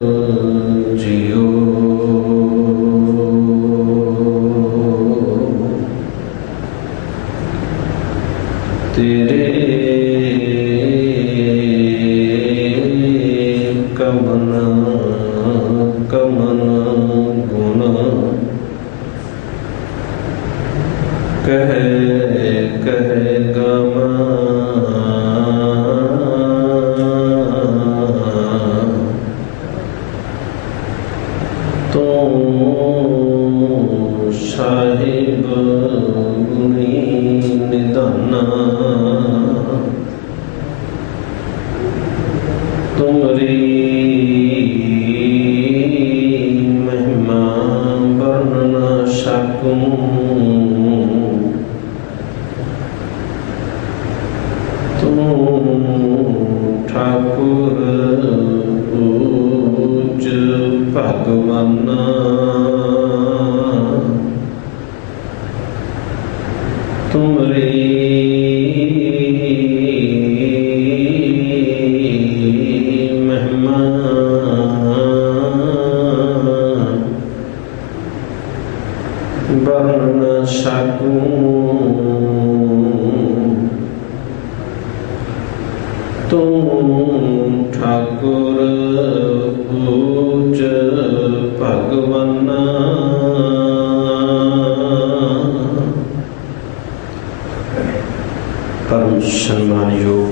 जियो तेरे कमन कमन गुण कह कह गमा साहिब गुणी निदाना तुमरी महिमा वर्णन सकूं तुम ठाकुर पूज भगवाना तुमरी महिमा वर्णन सकूं तुम ठाकुर पूज भगवाना परम सम्मान योग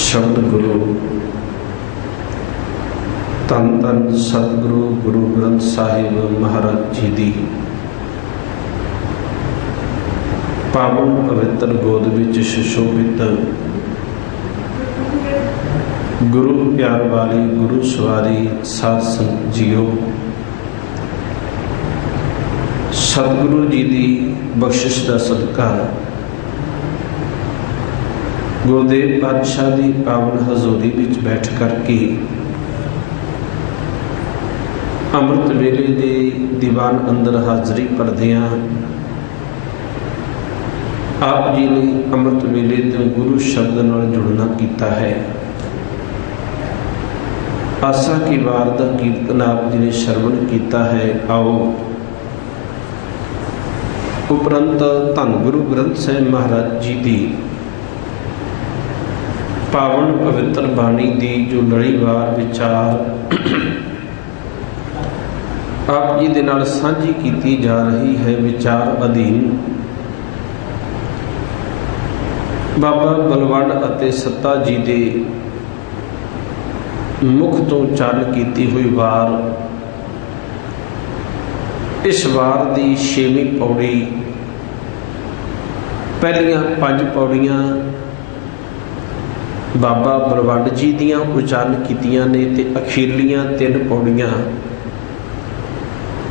शब्द गुरु धन धन सतगुरु गुरु ग्रंथ साहिब महाराज जी दी पावन पवित्र गोद विच सुशोभित गुरु प्यार वाली गुरु सवारी साध संगत जीओ सतगुरु जी दी बख्शिश का सदका गुरुदेव पातशाह की पावन हजूरी विच बैठ करके अमृत वेले दे दीवान अंदर हाजरी भरदियां आप जी ने अमृत वेले तो गुरु शब्द नाल जुड़ना कीता है। आसा की वार दा कीर्तन आप जी ने श्रवण कीता है। आओ उपरंत धन गुरु ग्रंथ साहिब महाराज जी की पावन पवित्र बाणी की जो लड़ीवार विचार आप जी दे नाल साझी की जा रही है। विचार अधीन बाबा बलवंड अते सत्ता जी दे मुख तो चाल की हुई वार, इस वार की छेवीं पौड़ी पहलियां 5 पौड़ियां बाबा बलवंड जी दियां उचारण कीतियां ने ते अखीरलियां 3 पौड़ियां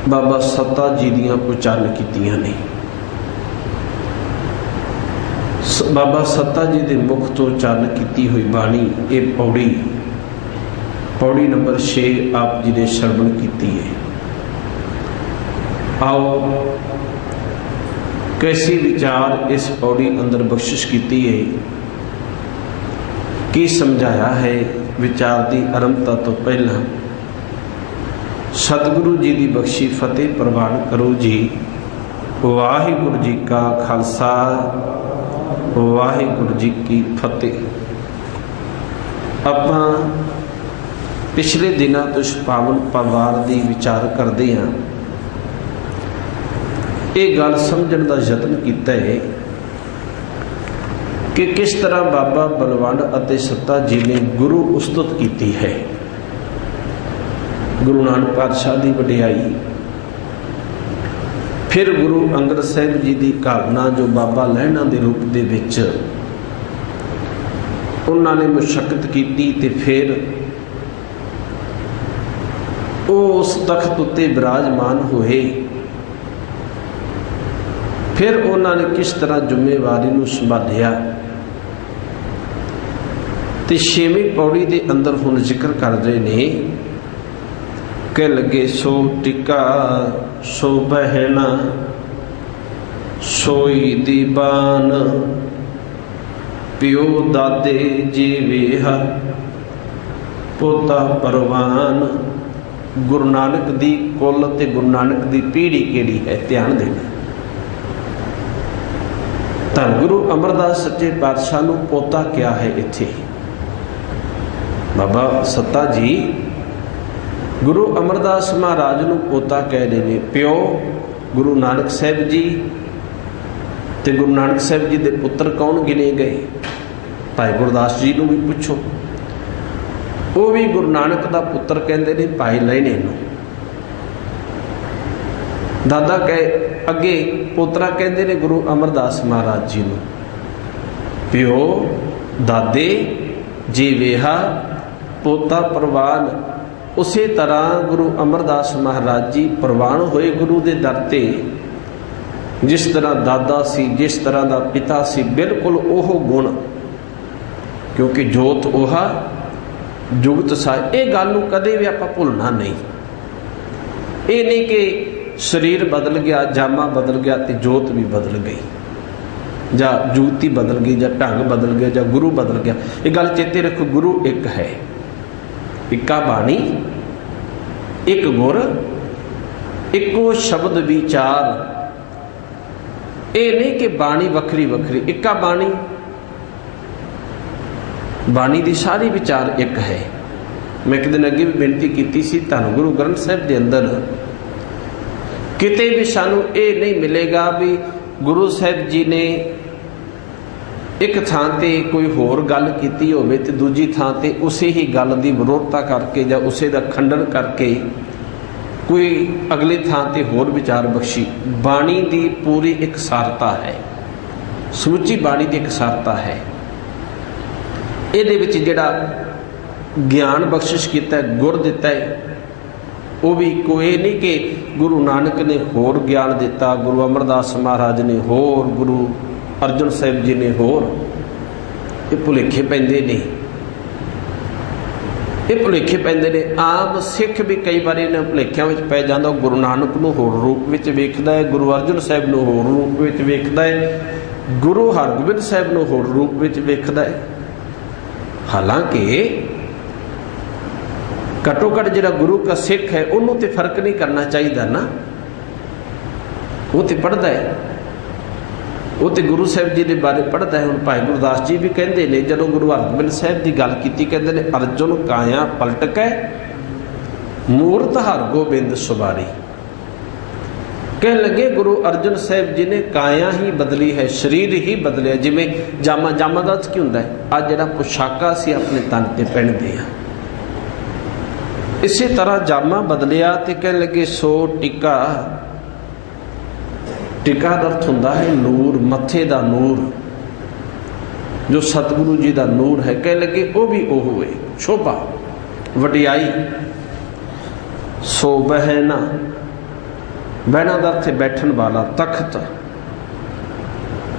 बाबा सत्ता जी दियां उचारण कीतियां ने। बाबा सत्ता जी के मुख तो उचारण की हुई बाणी ये पौड़ी पौड़ी नंबर 6 आप जी ने श्रवण की है। आओ कैसी विचार इस पौड़ी अंदर बख्शिश की है, की समझाया है। विचार की आरंभता तो पहला सतगुरु जी की बख्शी फतेह प्रवान करो जी। वाहिगुरु जी का खालसा वाहिगुरु जी की फतेह। आपां पिछले दिनों तो इस पावन पवार की विचार करते हैं। ये गल समझण का यत्न किया है कि किस तरह बाबा बलवंड अते सत्ता जी ने गुरु उस्तुत की है। गुरु नानक पातशाह की वडियाई, फिर गुरु अंगद साहिब जी की घालना जो बाबा लहना के रूप दे विच उन्होंने मुशक्कत की ते फिर उस तख्त उत्ते विराजमान होए। फिर उन्होंने किस तरह जिम्मेवारी नूं संभालिया ते 6वीं पौड़ी के अंदर हुण जिक्र कर रहे ने कह लगे सो टिका सो बहना सोई दीवान प्यो दादे जीवे पोता परवान। गुरु नानक दी कुल ते गुरु नानक दी पीढ़ी केड़ी है, ध्यान देना। धन गुरु अमरदास सच्चे पातशाह नूं पोता क्या है इत्थे? बाबा सत्ता जी गुरु अमरदास महाराज नूं पोता कह रहे ने। प्यो गुरु नानक साहब जी ते गुरु नानक साहब जी दे पुत्र कौन गिने गए? भाई गुरदास जी नूं भी पुछो, वो भी गुरु नानक दा पुत्र कहते ने भाई लैने नूं। दादा कह अगे पोतरा कहते ने गुरु अमरदास महाराज जी नूं। प्यो दादे जी वेहा पोता परवान। उसे तरह गुरु अमरदास महाराज जी परवान होए गुरु दे दर ते। जिस तरह दादा सी, जिस तरह दा पिता सी, बिल्कुल ओह गुण, क्योंकि जोत ओहा जुगत सा। ये गल नूं कदे भी आपां भुलना नहीं। ये नहीं कि शरीर बदल गया, जामा बदल गया तो जोत भी बदल गई, जा जुगती बदल गई, जा ढंग बदल गया, जा गुरु बदल गया। ये गल चेते रखो, गुरु एक है, इक्का बाणी, एक गुर, इक्को शब्द विचार। ये नहीं कि बाणी वखरी वखरी, इक्का बाणी, बाणी की सारी विचार एक है। मैं एक दिन अगे भी बेनती की सी, धन गुरु ग्रंथ साहब के अंदर किते भी सानू ये नहीं मिलेगा भी गुरु साहब जी ने एक थां ते कोई होर गल कीती होवे ते दूजी थां ते उसे ही गल की विरोधता करके या उसे दा खंडन करके कोई अगली थां ते होर विचार बख्शी। बाणी की पूरी एक सारता है, समੁੱਚੀ बाणी की एक सारता है। ਇਹਦੇ ਵਿੱਚ ਜਿਹੜਾ ਗਿਆਨ ਬਖਸ਼ਿਸ਼ ਕੀਤਾ, ਗੁਰ ਦਿੱਤਾ ਹੈ, ਉਹ ਵੀ ਕੋਈ ਨਹੀਂ ਕਿ ਗੁਰੂ ਨਾਨਕ ਨੇ ਹੋਰ ਗਿਆਨ ਦਿੱਤਾ, ਗੁਰੂ ਅਮਰਦਾਸ ਮਹਾਰਾਜ ਨੇ ਹੋਰ, ਗੁਰੂ ਅਰਜਨ ਸਾਹਿਬ ਜੀ ਨੇ ਹੋਰ। ਇਹ ਭੁਲੇਖੇ ਪੈਂਦੇ ਨੇ, ਇਹ ਭੁਲੇਖੇ ਪੈਂਦੇ ਨੇ। ਆਮ ਸਿੱਖ ਵੀ ਕਈ ਵਾਰ ਇਹਨਾਂ ਭੁਲੇਖਿਆਂ ਵਿੱਚ ਪੈ ਜਾਂਦਾ। ਗੁਰੂ ਨਾਨਕ ਨੂੰ ਹੋਰ ਰੂਪ ਵਿੱਚ ਵੇਖਦਾ ਹੈ, ਗੁਰੂ ਅਰਜਨ ਸਾਹਿਬ ਨੂੰ ਹੋਰ ਰੂਪ ਵਿੱਚ ਵੇਖਦਾ ਹੈ, ਗੁਰੂ ਹਰਗੋਬਿੰਦ ਸਾਹਿਬ ਨੂੰ ਹੋਰ ਰੂਪ ਵਿੱਚ ਵੇਖਦਾ ਹੈ। हालांकि घट्टो घट जो गुरु का सिख है उन्होंने तो फर्क नहीं करना चाहिए ना, वो तो पढ़ता है, वो तो गुरु साहब जी के बारे पढ़ता है। हम भाई गुरदास जी भी कहते हैं, जो गुरु हरगोबिंद साहब की गल की कहते हैं, अर्जुन काया पलटक है मूरत हरगोबिंद सुबारी। कह लगे गुरु अर्जन साहब जी ने काया ही बदली है, शरीर ही बदलिया। जिमें जामा, जामा का की होंदा है अज जिहड़ा पोशाका सी अपने तन ते पहनते हैं, इसी तरह जामा बदलिया। तो कह लगे सो टिका, टिका का अर्थ होंदा है नूर, मथे का नूर, जो सतगुरु जी का नूर है। कह लगे वो भी ओह है शोभा वडियाई। सो बहना, बहना का अर्थ बैठन वाला, तख्त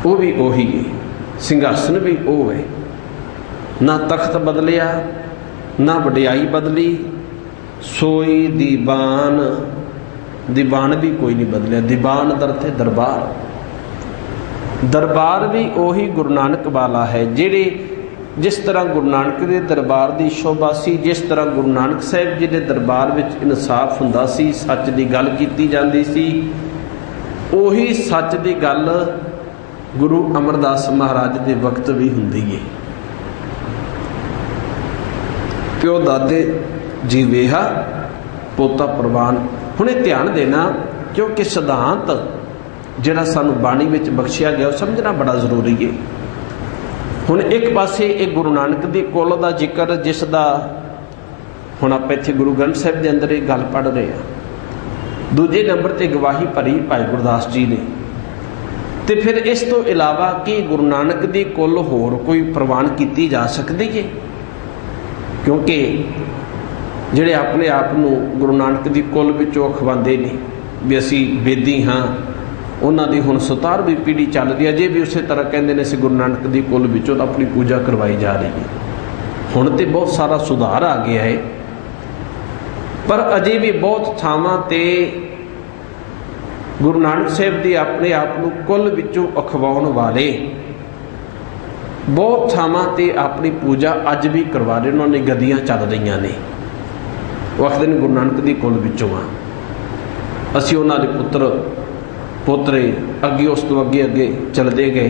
वो भी ओही है, सिंघासन भी वो है। ना तख्त बदलिया ना वडियाई बदली। सोई दीवान, दीवान भी कोई नहीं बदलिया। दीवान का अर्थ है दरबार, दरबार भी ओही गुरु नानक वाला है। जेड़े जिस तरह गुरु नानक के दरबार की शोभा सी, जिस तरह गुरु नानक साहब जी के दरबार में इंसाफ हुंदा सी, सच की गल की जाती सी, उही सच की गल गुरु अमरदास महाराज के वक्त भी हुंदी है। प्यो दादे जी वेहा पोता प्रवान। हुणे ध्यान देना, क्योंकि सिद्धांत जिहड़ा सानू बाणी विच बख्शिया गया समझना बड़ा जरूरी है। हुण एक पासे एक गुरु नानक की कुल का जिक्र, जिसका हुण आपां इत्थे गुरु ग्रंथ साहिब के अंदर ये गल पढ़ रहे हैं। दूजे नंबर पर गवाही भरी भाई गुरदास जी ने। तो फिर इस तो इलावा कि गुरु नानक की कुल होर कोई प्रवान की जा सकती है? क्योंकि जिहड़े अपने आप को गुरु नानक की कुल विचों अखवांदे ने भी असी बेदी हाँ, उन्होंने हुण 17वीं पीढ़ी चल रही है, अजे भी उस तरह कहते हैं गुरु नानक की कुल विचों अपनी पूजा करवाई जा रही है। हुण तो बहुत सारा सुधार आ गया है, पर अजे भी बहुत थावां ते गुरु नानक साहब की अपने आप को कुल विचों अखवाउण वाले बहुत थावां ते अपनी पूजा अज भी करवा रहे। उन्होंने गद्दियां चल रही ने, वो आखते हैं गुरु नानक दी कुल विचों आ, असीं उन्हां दे पुत्र पोतरे अगे उस तो अगे अगे चलते गए।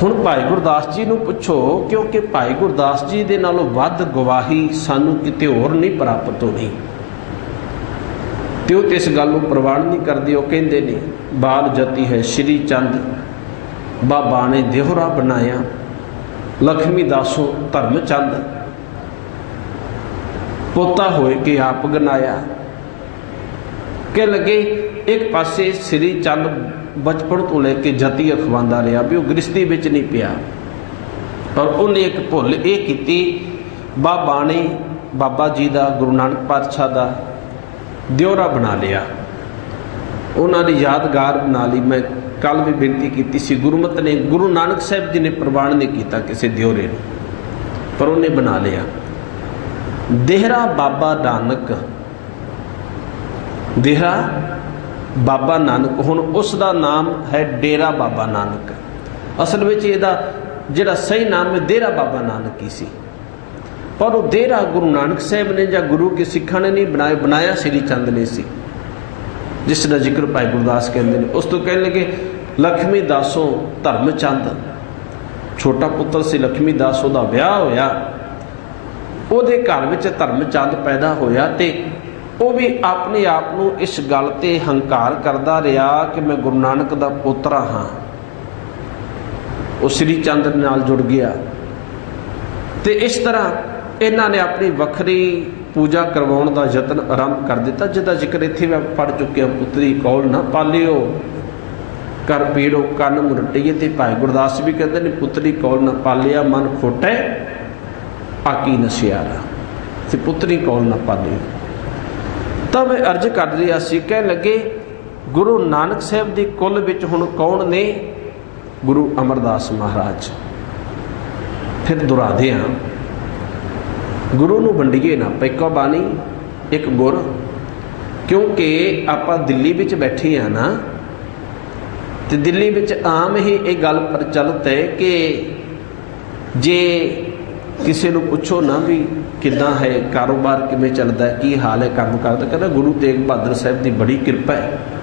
हुण भाई गुरदास जी नूं पुछो, क्योंकि भाई गुरदास जी दे नालों वध गवाही सानूं किते होर नहीं प्राप्त होनी, ते वो इस गल नूं प्रवान नहीं करदे। वो कहिंदे ने बाल जति है श्री चंद, बाबा ने देहरा बनाया, लक्ष्मी दासों धर्म चंद, पोता होए के आप गनाया। कह लगे एक पासे श्री चंद बचपन तो लैके जति अखवांदा रहा भी वो गृहस्थी विच नहीं पिया, पर उन्हें एक भुल ये की, बाबा ने बाबा जी का गुरु नानक पातशाह का दियोरा बना लिया, उन्होंने यादगार बना ली। मैं कल भी बेनती की सी, गुरुमत ने गुरु नानक साहब जी ने प्रवान नहीं किया किसी दियोरे ने, पर उन्हें बना लिया देहरा बाबा नानक, देहरा बाबा नानक। हुण उसका नाम है डेरा बाबा नानक, असल में इसका जिहड़ा सही नाम है डेरा बाबा नानक ही सी, पर वो डेरा गुरु नानक साहब ने या गुरु के सिखां ने नहीं बनाया, बनाया श्री चंद ने सी, जिसका जिक्र भाई गुरदास कहते हैं। उस तो कह लगे लक्ष्मी दासों धर्म चंद, छोटा पुत्र से लक्ष्मी दास, उहदा विआह होया, उहदे घर विच धर्म चंद पैदा होया, ते वो भी अपने आप को इस गल ते हंकार करता रहा कि मैं गुरु नानक का पोतरा हाँ। वो श्री चंद नाल जुड़ गया, तो इस तरह इन्हों ने अपनी वखरी पूजा करवाने का यत्न आरंभ कर दिता, जिसका जिक्र इत्थे मैं पढ़ चुके हैं। पुत्री कौल ना पालियो, कर पीड़ो कन मुरटिए, तो भाई गुरदास भी कहते हैं पुत्री कौल ना पालिया, मन खोटे आकी नसियारा, तो पुत्री कौल ना पालियो। तो मैं अर्ज कर रहा सी, कह लगे गुरु नानक साहब की कुल विच हुण कौन ने? गुरु अमरदास महाराज। फिर दुरादे हाँ, गुरु नूं वंडीए ना, पैका बानी एक गुर, क्योंकि आप दिल्ली विच बैठे हैं ना, तो दिल्ली विच आम ही एक गल प्रचलित है कि जे किसी को पूछो ना भी किदा है कारोबार किमें चलता है, की हाल है, काम करता, कहता गुरु तेग बहादुर साहब की बड़ी कृपा है।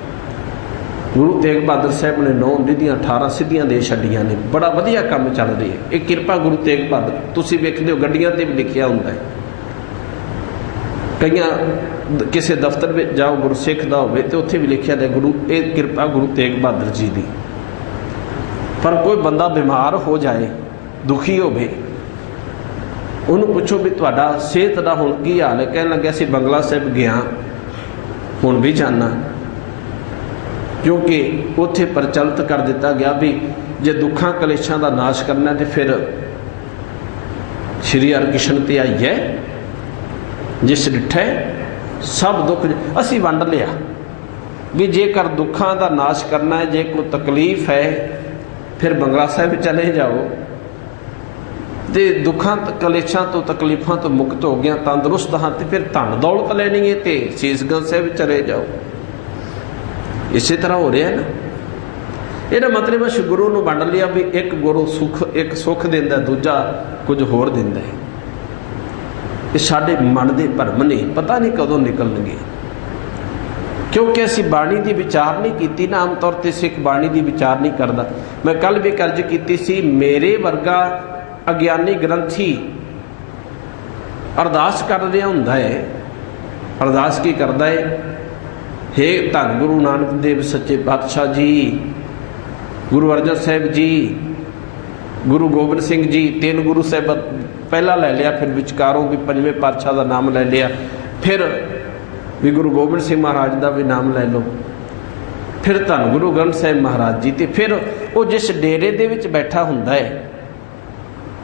गुरु तेग बहादुर साहब ने 9 निधियां 18 सिद्धियां दे छड्डियां ने, बड़ा वधिया काम चल रही है। एक कृपा गुरु तेग बहादुर, तुसीं वेखदे हो गड्डियां ते भी लिखिया हुंदा है, कई किसी दफ्तर में जाओ गुरसिख का होवे तो उत्थे भी लिखिया है गुरु ये कृपा गुरु तेग बहादुर जी की। पर कोई बंदा बीमार हो जाए, दुखी होवे, उन्होंने पूछो भी तुहाडा सेहत का हुण की हाल है, कहन लगे असीं बंगला साहिब गया, हुण भी जाना, क्योंकि उत्थे प्रचलित कर दिता गया भी जे दुखा कलेशां का नाश करना तो फिर श्री हरकृष्ण ते आई है, जिस डिठे सब दुख असीं वंड लिया भी जेकर दुखा का नाश करना है, जे कोई तकलीफ है फिर बंगला साहिब चले जाओ, तो दुखा कलेशां तो तकलीफां तो मुक्त हो गया, तंदुरुस्त हाँ, तो फिर धन दौलत लैनी है तो सीसगंज साहिब चले जाओ। इस तरह हो रहा है ना, यह मतलब है गुरु नूं वंड लिया भी एक गुरु सुख एक सुख दिंदा, दूजा कुछ होर दिंदा है। ये साडे मन के भरम ने, पता नहीं कदों निकलणगे, क्योंकि असी बाणी की विचार नहीं की ना। आम तौर पर सिख बाणी की विचार नहीं करता। मैं कल भी अर्ज की सी, मेरे वर्गा अज्ञानी ग्रंथी अरदास कर रहा हुंदा है, अरदास की करता है, हे धन गुरु नानक देव सच्चे पातशाह जी, गुरु अर्जन साहब जी, गुरु गोबिंद सिंह जी, 3 गुरु साहब पहला ले लिया, फिर विचकारों भी 5वें पातशाह का नाम ले लिया, फिर भी गुरु गोबिंद सिंह महाराज का भी नाम ले लो, फिर धन गुरु ग्रंथ साहिब महाराज जी, तो फिर वो जिस डेरे दे विच बैठा हुंदा है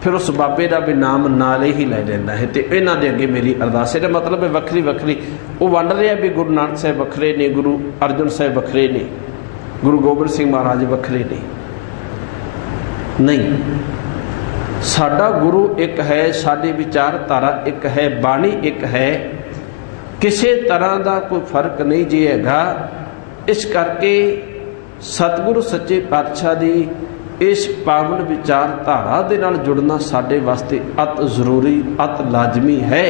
फिर उस बाबे का भी नाम नाले ही लै लेंदा है। तो इन्हां दे अगे मेरी अरदास है, मतलब है वखरी वखरी वो वंड रहा भी गुरु नानक साहब वखरे ने, गुरु अर्जन साहब वखरे ने, गुरु गोबिंद सिंह महाराज वखरे ने। नहीं, साडा गुरु एक है, साडी विचारधारा एक है, बाणी एक है, किसी तरह का कोई फर्क नहीं जी हैगा। इस करके सतगुरु सच्चे पातशाह की इस पावन विचारधारा दे नाल जुड़ना साडे वास्ते अत जरूरी अत लाजमी है।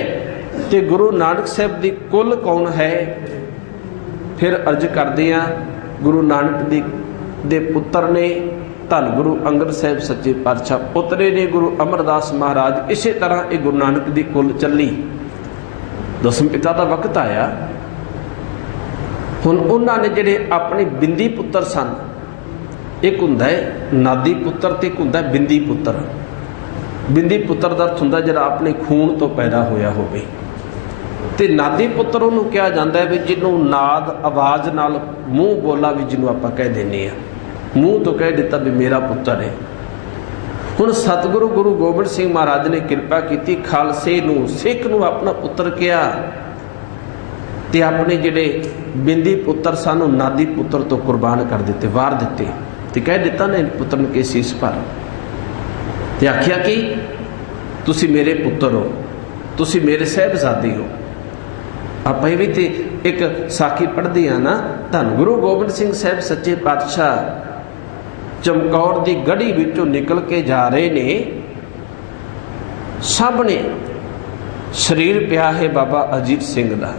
ते गुरु नानक साहब दी कुल कौन है? फिर अर्ज करदे आ गुरु नानक दे पुत्र ने धन गुरु अंगद साहब सच्चे पातशाह, पुत्रे ने गुरु अमरदास महाराज। इस तरह ये गुरु नानक दी कुल चली। दसम पिता का वक्त आया, हुण उन्होंने जिहड़े अपने बिंदी पुत्र सन, एक हुंदा है नादी पुत्र ते एक हुंदा बिंदी पुत्र। बिंदी पुत्र का अर्थ हुंदा जिहड़ा अपने खून तो पैदा होया होवे, ते नादी पुत्र उन्होंने कहा जाता है भी जिन्हों नाद आवाज़ नाल मूँह बोला भी जिन्हों आपां कह देने आ, मूँह तो कह दिता भी मेरा पुत्र है। हुण सतगुरु गुरु गोबिंद सिंह महाराज ने कृपा की, खालसे नूं सिख नूं अपना पुत्र कहा ते अपने जिहड़े बिंदी पुत्र सन नादी पुत्र तो कुर्बान कर दिते, वार दिते ते कह दिता ने पुत्र के सीस पर, ते आख्या कि तुसी मेरे पुत्र हो, तुसी मेरे साहिबजादे हो। आप भी तो एक साखी पढ़ते हैं ना, धन गुरु गोबिंद सिंह साहब सच्चे पातशाह चमकौर की गढ़ी विचों निकल के जा रहे ने, सामने शरीर पिया है बाबा अजीत सिंह का,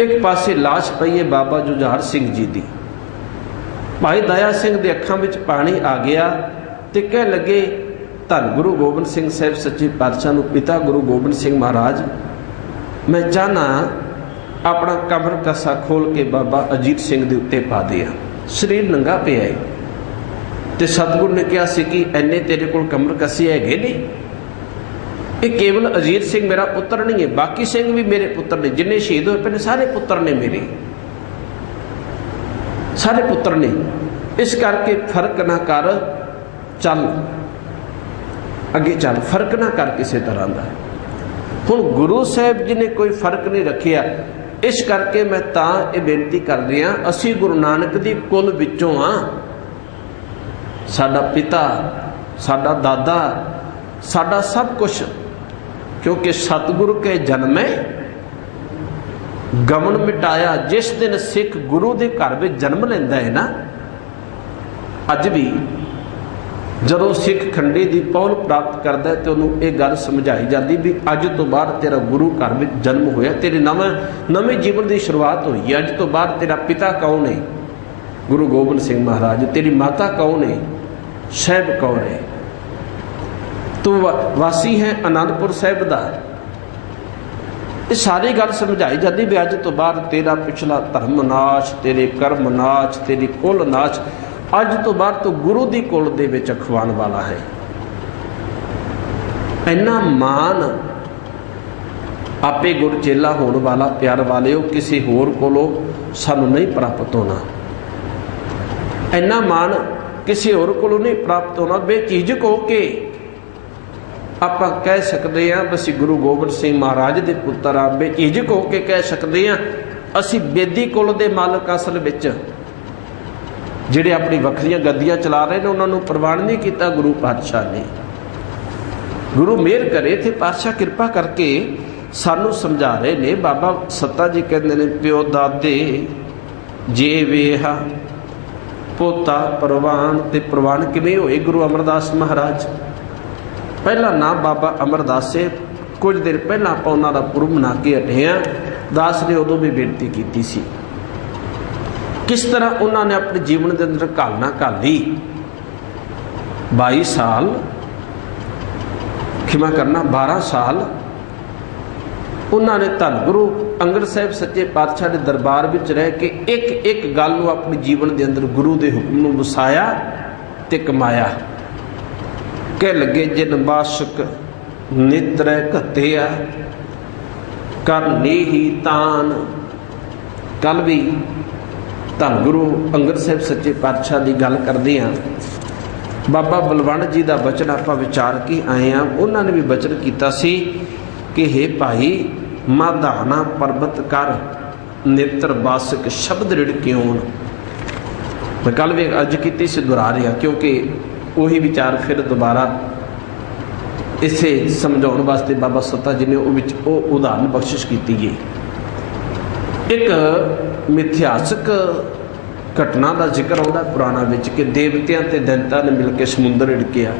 एक पासे लाश पई है बाबा जुझार सिंह जी की। भाई दया सिंह के अखां विच पानी आ गया तो कह लगे धन गुरु गोबिंद सिंह साहब सच्चे पातशाह नूं, पिता गुरु गोबिंद सिंह महाराज मैं चाहना अपना कमर कसा खोल के बाबा अजीत सिंह के उत्ते पा दिया, शरीर नंगा पिया है। तो सतगुरु ने कहा सी कि इन्ने तेरे कोल कमर कसी है नहीं, ये केवल अजीत सिंह मेरा पुत्र नहीं है, बाकी सिंह भी मेरे पुत्र ने, जिन्हें शहीद होए पे सारे पुत्र ने मेरे, सारे पुत्र ने। इस करके फर्क ना कर, चल अगे चल, फर्क ना कर किसी तरह का। हुण गुरु साहब जी ने कोई फर्क नहीं रखिया, इस करके मैं तां ये बेनती कर रहा, असी गुरु नानक दी कुल विचों हाँ। साडा पिता, साडा दादा, साडा सब कुछ, क्योंकि सतगुरु के जन्मे गमन मिटाया। जिस दिन सिख गुरु के घर में जन्म लेंदा है ना, अज भी जदों सिख खंडे की पौल प्राप्त करता है तो उन्होंने ये गल समझाई जाती भी अज तो बाद तेरा गुरु घर में जन्म होया, तेरे नवे जीवन की शुरुआत हुई है। अज तो बाद तेरा पिता कौन है? गुरु गोबिंद सिंह महाराज। तेरी माता कौन है? साहिब कौन है? तू वासी है आनंदपुर साहिब का। ये सारी गल समझाई जाती भी अज तो बाद तेरा पिछला धर्म नाश, तेरे कर्म नाश, तेरी कुल नाश, अज तो बाद तो गुरु की कुल दे विच अखवान वाला है। इन्ना मान आपे गुर चेला होने वाला प्यार वाले हो किसी होर कोलों सानू नहीं प्राप्त होना। इन्ना मान किसी होर कोलों नहीं प्राप्त होना। बेझिझक हो के आप कह सकते हैं असी गुरु गोबिंद सिंह महाराज के पुत्र हाँ। बेझिझक हो के कह सकते हैं असी बेदी कुल के मालक। असल विच जिहड़े अपनी वखरियां गद्दियां चला रहे हैं उन्होंने प्रवान नहीं किया गुरु पातशाह ने। गुरु मेहर करे थे, पातशाह कृपा करके सानू समझा रहे ने। बाबा सत्ता जी कहते हैं प्यो दादे जे वेहा पोता प्रवान। ते प्रवान किवें होए? गुरु अमरदास महाराज। पहला नाम बाबा अमरदास से कुछ देर पहला आप उन्होंने पुरब मना के हटे हैं। दास ने उदों भी बेनती की सी किस तरह उन्होंने अपने जीवन के अंदर घालना घाली। 22 साल क्षमा करना 12 साल उन्होंने धन गुरु अंगद साहब सच्चे पातशाह के दरबार में रह के एक एक गल अपने जीवन के अंदर गुरु के हुक्म को वसाया ते कमाया। कह लगे जिन बाशक नित्र घत्या करनी ही तान। कल भी धन गुरु अंगद साहब सच्चे पातशाह की गल करते हैं। बाबा बलवंत जी का बचन आप विचार के आए हैं। उन्होंने भी बचन किया कि हे भाई माधाना पर्वत कर नेत्र बासक शब्द रिड़क्योन। मैं कल भी अज की से दोहरा रहा क्योंकि वही विचार फिर दोबारा इसे समझाने वास्ते बाबा सत्ता जी ने वो उदाहरण बख्शिश की है। एक मिथ्यासक घटना का जिक्र आता पुराणा विच कि देवतियां ते दैंतां ने मिल के समुंदर रिड़किया।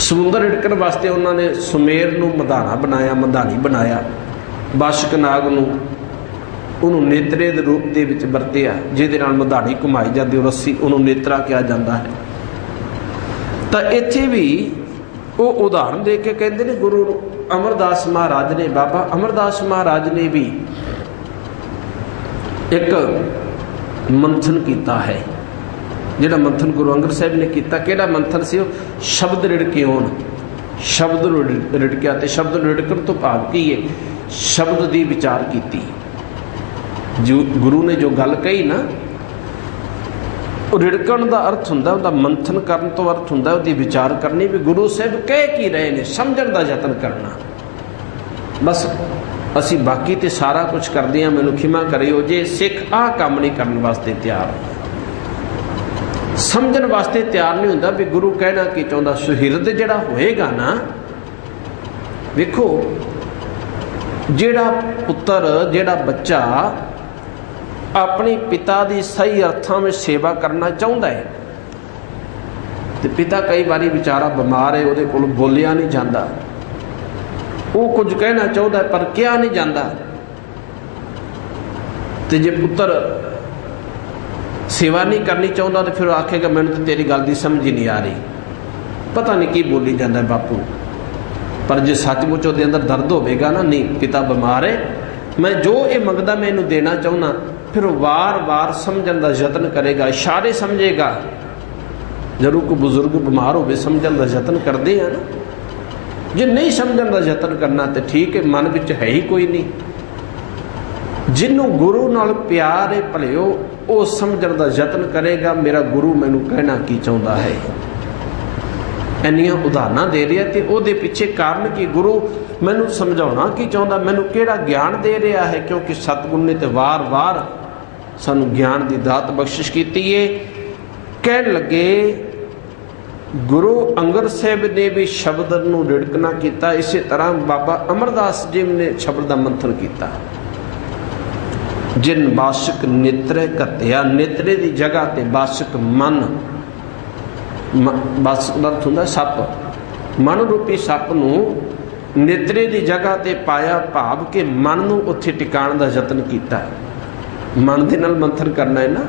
समुंदर रिड़कण वास्ते उन्होंने सुमेर नूं मधाना बनाया, मधानी बनाया। बाशक नाग नूं उन्हों नेत्रे दे रूप दे विच वरतिया, जिहदे नाल मधानी घुमाई जाती, रस्सी उन्होंने नेत्रा कहा जाता है। तो इत्थे भी वो उदाहरण दे के कहते हैं, गुरु अमरदास महाराज ने, बाबा अमरदास महाराज ने भी एक मंथन किया है। जिहड़ा मंथन गुरु अंगद साहब ने किया, किहड़ा मंथन से? शब्द रिड़के होण, शब्द रिड़किया। तो शब्द रिड़कण तो भाव की है? शब्द की विचार की। जो गुरु ने जो गल कही ना, रिड़कण का अर्थ हुंदा, उहदा मंथन करन तो अर्थ हुंदा उहदी विचार करनी भी गुरु साहब कह की रहे ने, समझण का यतन करना। बस असी बाकी तो सारा कुछ करते हैं, मैनूं खिमा करियो जे सिख आ काम नहीं करने वास्ते तैयार, समझण वास्ते तैयार नहीं हुंदा भी गुरु कहना की चाहुंदा। सुहिरद जिहड़ा होएगा ना, वेखो जिहड़ा पुत्र, जिहड़ा बच्चा अपने पिता की सही अर्थों में सेवा करना चाहता है, तो पिता कई बारी बेचारा बीमार है, उहदे कोल बोलिया नहीं जाता, वो कुछ कहना चाहता है पर क्या नहीं जाता। तो जे पुत्र सेवा नहीं करनी चाहता तो फिर आखेगा मैंने तो तेरी गल की समझ ही नहीं आ रही, पता नहीं की बोली जाता है बापू। पर जो सचमुच उसके अंदर दर्द होगा ना, नहीं पिता बीमार है, मैं जो ये मंगदा मैं इन्हूं देना चाहना, फिर वार वार समझण का यतन करेगा, इशारे समझेगा। जरूर कोई बुजुर्ग बीमार हो समझण का यतन करते हैं ना, जे नहीं समझण का यतन करना तो ठीक है, मन विच है ही कोई नहीं। जिन्हों गुरु नाल प्यार है भलिओ, वो समझण का यतन करेगा मेरा गुरु मैनूं कहना की चाहुंदा है। इन्नियां उदाहरणां दे रहा तो वो पिछे कारण कि गुरु मैनूं समझाउणा की चाहुंदा, मैनूं किहड़ा ज्ञान दे रहा है, क्योंकि सतगुरु ने तो वार वार सानूं ज्ञान की दात बख्शिश की है। कहण लगे गुरु अंगद साहब ने भी शब्द नूं रिड़कना किया, इस तरह बाबा अमरदास जी ने शब्द का मंथन किया। जिन बाशक नेत्रे घत्या, नेत्रे की जगह ते बाशक मन, बाशक का अर्थ हुंदा सप, मन रूपी सप नूं नेत्रे की जगह ते पाया, भाव के मन नूं उत्थे टिकाण का यतन किया। मन दे नाल मंथन करना है ना।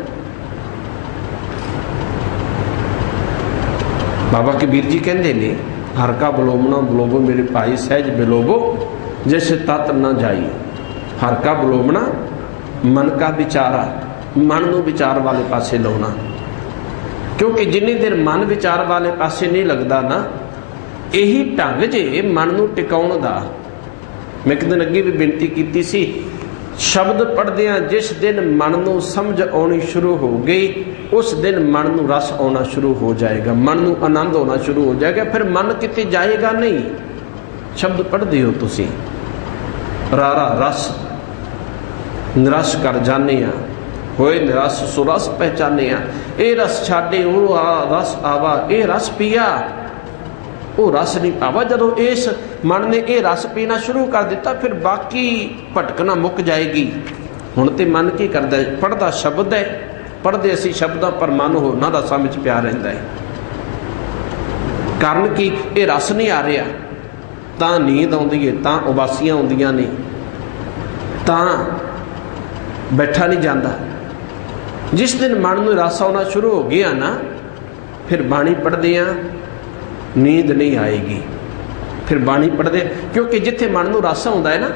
बाबा कबीर जी कहते ने, हर का बलोमना बलोबो मेरे भाई सहज बिलोबो, जैसे तत न जाई। हर का बलोमना मन का विचारा, मन नूं विचार वाले पासे लाउणा, क्योंकि जिन्नी देर मन विचार वाले पासे नहीं लगता ना, यही ढंग जे मन नूं टिकाउण दा। मैं एक दिन अगे भी बेनती की सी, शब्द पढ़दियां जिस दिन मन नूं समझ आनी शुरू हो गई, उस दिन मन नूं रस आना शुरू हो जाएगा, मन नूं आनंद होना शुरू हो जाएगा, फिर मन किते जाएगा नहीं। शब्द पढ़दे हो तुसीं, रारा रस निरस कर जाने आ, होए निरस सुरस पहचाने आ, ए रस छाड़े वो रस आवा, ए रस पिया वो रस नहीं पावा। जदों इस मन ने यह रस पीना शुरू कर दिता, फिर बाकी भटकना मुक जाएगी। हुण तो मन की करता है, पढ़ता शब्द है, पढ़ते असी शब्दों पर मन होरना रसां विच पिया रहिंदा है। कारण कि ये रस नहीं आ रहा, तां नींद आउंदी है, तां उबासियां आउंदियां ने, तां बैठा नहीं जाता। जिस दिन मन में रस आना शुरू हो गया ना, फिर बाणी पढ़दे आ, नींद नहीं आएगी। फिर बाणी पढ़दे, क्योंकि जिथे मन में रस आउंदा है ना,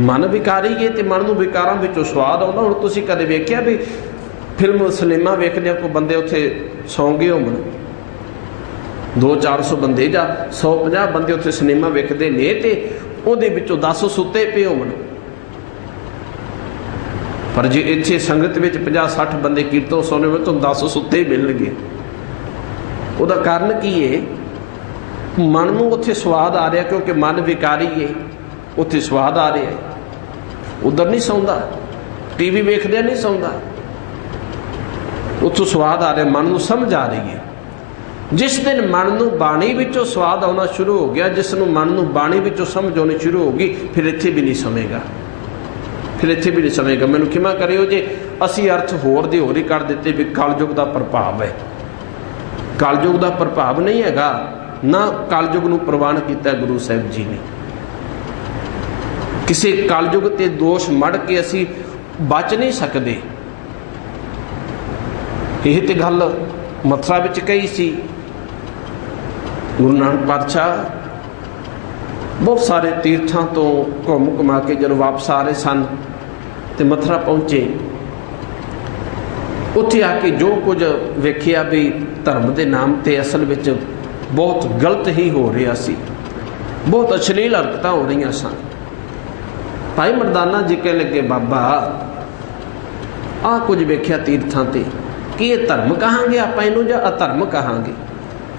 मन विकारी है तो मन में विकारां विचों स्वाद आउंदा। हुण तुसीं कदे वेखिआ भी फिल्म सिनेमा वेखदे कोई बंदे उत्थे सौ गए होण, 200-400 बंदे जां 150 बंदे उत्थे सिनेमा वेखदे ने, ते उहदे विचों 10 सुत्ते पे होण। पर जे इत्थे संगत में 50-60 बंदे कीर्तन सुने में तो 10 सुत्ते ही मिलणगे। उहदा कारण की है? मन में उत्थे स्वाद आ रहा, क्योंकि मन विकारी है, उत्थे स्वाद आ रहा है। उधर नहीं सौंदा, टीवी वेखदे नहीं सौंदा, उत्थों स्वाद आ रहा, मन में समझ आ रही है। जिस दिन मन में बाणी विचों स्वाद आना शुरू हो गया, जिसनों मन में बाणी विचों समझ आनी शुरू होगी, फिर इत्थे भी नहीं समेगा, फिर इत्थे भी नहीं समेगा। मैनूं खिमा करियो जे असी अर्थ होर दे होर ही कर दिते भी कलयुग का प्रभाव है। कलयुग का प्रभाव नहीं हैगा, ना कलयुग नूं प्रवान किया गुरु साहिब जी ने। किसी कलयुग ते दोष मड़ के असी बच नहीं सकते। यह तो गल मथुरा विच कही सी। गुरु नानक पातशाह बहुत सारे तीर्थों तो घूम घुमा के जब वापस आ रहे सन तो मथुरा पहुँचे। उत्थे आके जो कुछ वेखिया भी धर्म के नाम ते असल विच बहुत गलत ही हो रहा सी, बहुत अश्लील हरकतां हो रही सन। भाई मरदाना जी कह लगे बाबा आ कुछ वेख्या तीर्थां ते कि ये धर्म कहांगे आपां इहनूं जां अधर्म कहांगे,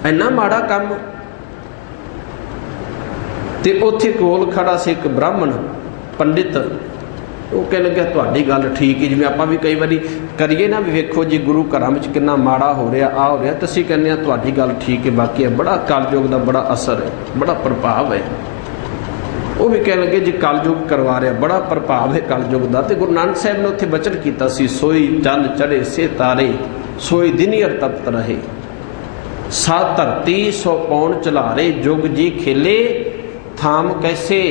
इन्ना माड़ा काम। ते उत्थे कोल खड़ा से एक ब्राह्मण पंडित, वो कह लगे तुहाडी गल ठीक है। जिवें आपां भी कई बारी करिए ना भी वेखो जी गुरु घरां विच किन्ना माड़ा हो रहा आ हो रहा, तो असीं कहने आ तुहाडी गल ठीक है, बाकी है बड़ा कलयुग का बड़ा असर है, बड़ा प्रभाव है। वो भी कह लगे जी कलयुग करवा रहा, बड़ा प्रभाव है कलयुग का। तो गुरु नानक साहब ने उत्थे बचन किया सी, सोई चंद चढ़े से तारे, सोई दिनियर तपत रहे, सा धरती सौ पौन चलारे, जुग जी खेले थाम कैसे।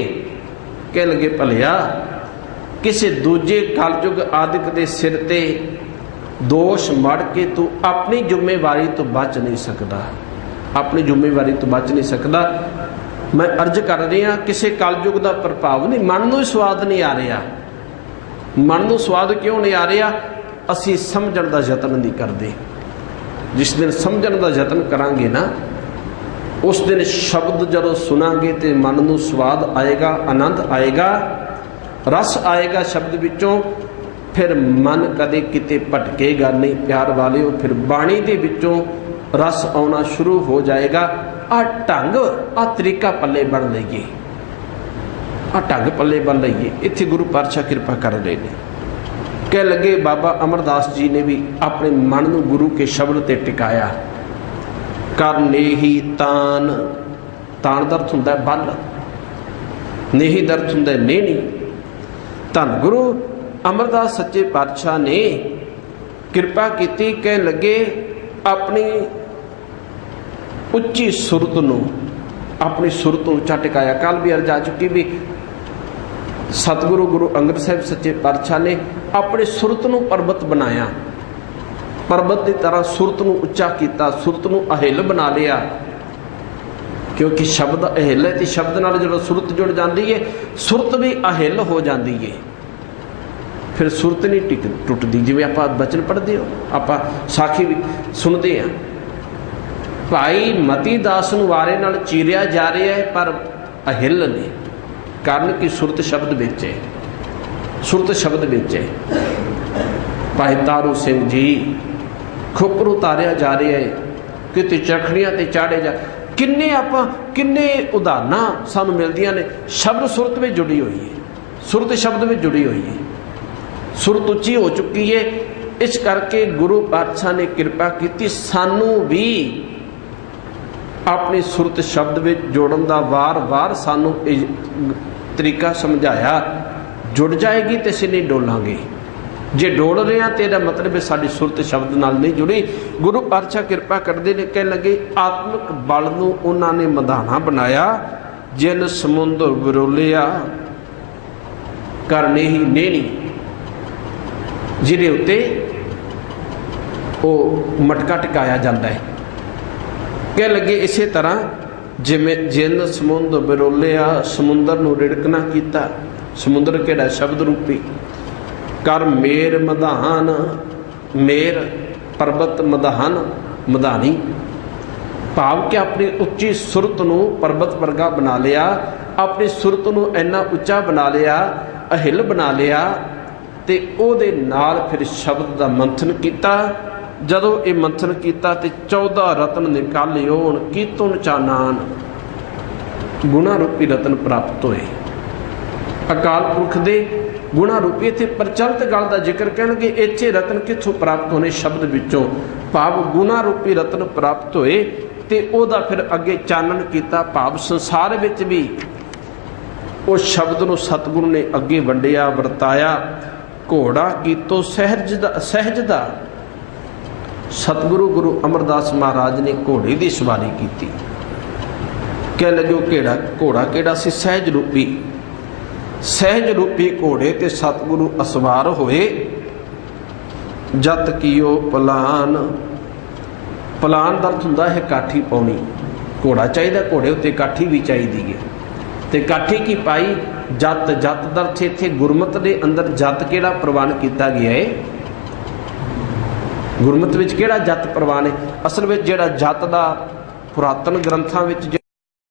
कह लगे भलिया किसी दूजे कलयुग आदिक दे सिर ते दोष मड़ के तू अपनी जिम्मेवारी तो बच नहीं सकता, अपनी जिम्मेवारी तो बच नहीं सकता। मैं अर्ज कर रहा किसी कलयुग का प्रभाव नहीं, मन नूं स्वाद नहीं आ रहा। मन नूं स्वाद क्यों नहीं आ रहा? असी समझण का यतन नहीं करते। जिस दिन समझण का यतन करांगे ना, उस दिन शब्द जदों सुनांगे तो मन नूं स्वाद आएगा, आनंद आएगा, रस आएगा शब्द विचों। फिर मन कदे किते भटकेगा नहीं प्यार वालिओ। फिर बाणी दे विचों रस आना शुरू हो जाएगा। आ ढंग आ तरीका पल्ले बन लईए, आ ढंग पल्ले बन लईए। इत्थे गुरु पातशाह किरपा कर रहे हैं। कह लगे बाबा अमरदास जी ने भी अपने मन नूं गुरु के शब्द ते टिकाया। कर नेही तान, तान दा अर्थ हुंदा है बल, नेही दा अर्थ हुंदा है नेहनी। धन गुरु अमरदास सच्चे पातशाह ने किरपा की। कह लगे अपनी उच्ची सुरत नूं, अपनी सुरत उच्चा टिकाया। कल भी अर्ज आ चुकी भी सतगुरु गुरु अंगद साहिब सच्चे पातशाह ने अपनी सुरत नूं पर्वत बनाया, पर्वत की तरह सुरत नूं उच्चा किया, सुरत नूं अहिल बना लिया। क्योंकि शब्द अहिल है तो शब्द नाल जो सुरत जुड़ जाती है, सुरत भी अहिल हो जाती है। फिर सुरत नहीं टुटती। जिवें आपां बचन पढ़ते हो, आपां साखी भी सुनते हैं, भाई मती दास नूं वारे नाल चीरिया जा रहा है पर अहिल ने, कारण कि सुरत शब्द विच है, सुरत शब्द विच है। भाई तारू सिंह जी खोपर उतारिया जा रहा है, किते चरखड़ियां ते चाढ़े जा, किन्ने आपां किन्ने उदाहरणा सानू मिलदियां ने। शब्द सुरत में जुड़ी हुई है, सुरत शब्द में जुड़ी हुई है, सुरत उच्ची हो चुकी है। इस करके गुरु पातशाह ने कृपा की, सानू भी अपनी सुरत शब्द में जोड़न का वार वार सानू तरीका समझाया। जुड़ जाएगी तो असीं नहीं डोलांगे, जे डोल रहे हैं तो यह मतलब है साड़ी सुरत शब्द नाल नहीं जुड़ी। गुरु पातशाह कृपा करते ने कह लगे आत्मक बल नूं उन्होंने मधाना बनाया, जिन समुंदर विरोलिया करने ही नेनी, जिहदे उत्ते वो मटका टिकाया जाता है। कह लगे इस तरह जिमें जिन समुंदर विरोलिया, समुंदर नूं रिड़कना किया। समुंदर किहड़ा? शब्द रूपी। कर मेर मधान, मेर पर्वत मधान, मधानी भाव कि अपनी उच्ची सुरत नूं पर्वत वर्गा बना लिया, अपनी सुरत नूं इन्ना उच्चा बना लिया, अहिल बना लिया। ते ओदे नाल फिर शब्द का मंथन किया। जदों ये मंथन किया तो 14 रतन निकालियोन कीतुन चानान, गुणा रूपी रतन प्राप्त होए। अकाल पुरख दे गुणा रूपी इत्थे प्रचलित गल का जिक्र करेंगे। इत्थे रतन कित्थों प्राप्त होने? शब्द विचों, भाव गुणा रूपी रतन प्राप्त होए। ते ओदा फिर अगे चानन किया, भाव संसार विच भी उस शब्द नूं सतगुरु ने अगे वंडिया, वरताया। ਘੋੜਾ ਕੀਤੋ ਸਹਿਜ ਦਾ। ਸਤਿਗੁਰੂ ਗੁਰੂ ਅਮਰਦਾਸ ਮਹਾਰਾਜ ਨੇ ਘੋੜੇ ਦੀ ਸਵਾਰੀ ਕੀਤੀ। ਕਹਿ ਲੱਗਿਓ ਘੋੜਾ ਕਿਹੜਾ ਸੀ? ਸਹਿਜ ਰੂਪੀ। ਸਹਿਜ ਰੂਪੀ ਘੋੜੇ ਤੇ ਸਤਿਗੁਰੂ ਅਸਵਾਰ ਹੋਏ। ਜਤ ਕੀਓ ਪਲਾਨ। ਪਲਾਨ ਦਾ ਅਰਥ ਹੁੰਦਾ ਹੈ ਕਾਠੀ ਪਾਉਣੀ। ਘੋੜਾ ਚਾਹੀਦਾ, ਘੋੜੇ ਉੱਤੇ ਕਾਠੀ ਵੀ ਚਾਹੀਦੀ ਹੈ। ਤੇ ਕਾਠੀ ਕੀ ਪਾਈ? ਜਤ। ਜਤ ਦਾ ਅਰਥ ਇੱਥੇ ਗੁਰਮਤਿ ਦੇ ਅੰਦਰ ਜਤ ਕਿਹੜਾ ਪ੍ਰਵਾਨ ਕੀਤਾ ਗਿਆ ਹੈ? ਗੁਰਮਤਿ ਵਿੱਚ ਕਿਹੜਾ ਜਤ ਪ੍ਰਵਾਨ ਹੈ? ਅਸਲ ਵਿੱਚ ਜਿਹੜਾ ਜਤ ਦਾ ਪੁਰਾਤਨ ਗ੍ਰੰਥਾਂ ਵਿੱਚ